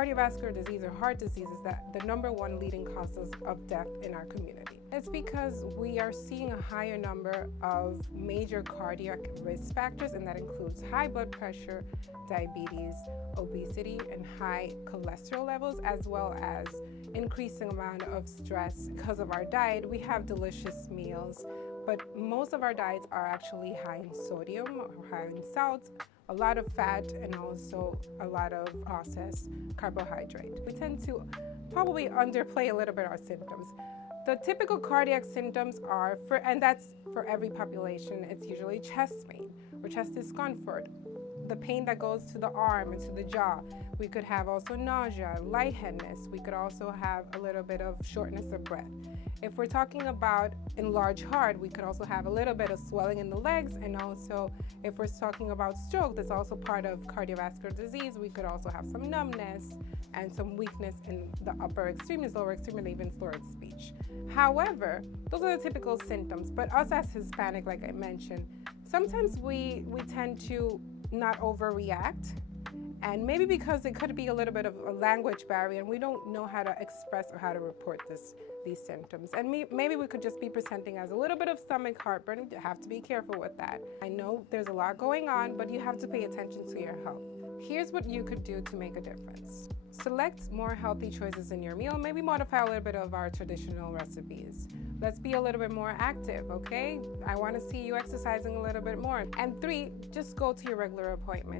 Cardiovascular disease or heart disease is the number one leading causes of death in our community. It's because we are seeing a higher number of major cardiac risk factors, and that includes high blood pressure, diabetes, obesity, and high cholesterol levels, as well as increasing amount of stress. Because of our diet, we have delicious meals, but most of our diets are actually high in sodium or high in salt, a lot of fat, and also a lot of processed carbohydrate. We tend to probably underplay a little bit our symptoms. The typical cardiac symptoms are, and that's for every population, it's usually chest pain or chest discomfort, the pain that goes to the arm and to the jaw. We could have also nausea, lightheadedness. We could also have a little bit of shortness of breath. If we're talking about enlarged heart, we could also have a little bit of swelling in the legs, and also if we're talking about stroke, that's also part of cardiovascular disease. We could also have some numbness and some weakness in the upper extremities, lower extremities, and even slurred speech. However, those are the typical symptoms, but us as Hispanic, like I mentioned, sometimes we tend to not overreact, and maybe because it could be a little bit of a language barrier and we don't know how to express or how to report these symptoms. And maybe we could just be presenting as a little bit of stomach heartburn. You have to be careful with that. I know there's a lot going on, but you have to pay attention to your health. Here's what you could do to make a difference. Select more healthy choices in your meal, maybe modify a little bit of our traditional recipes. Let's be a little bit more active, okay? I want to see you exercising a little bit more. And 3, just go to your regular appointments.